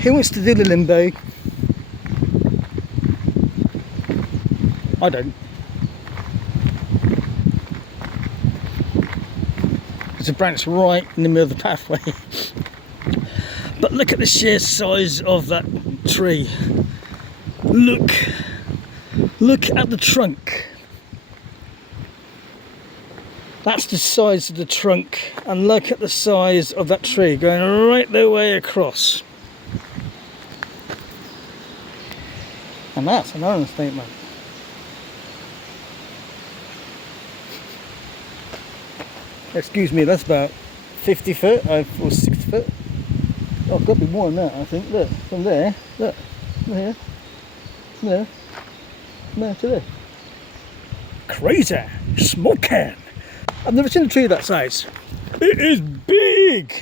He wants to do the limbo. I don't. There's a branch right in the middle of the pathway. But look at the sheer size of that tree. Look at the trunk. That's the size of the trunk, and look at the size of that tree going right the way across. And that's an understatement. Excuse me, that's about 50 foot or 60 foot. Oh, got to be more than that, I think. Look, from there, look, from here, from there to there. Crazy, smoking. I've never seen a tree that size. It is big.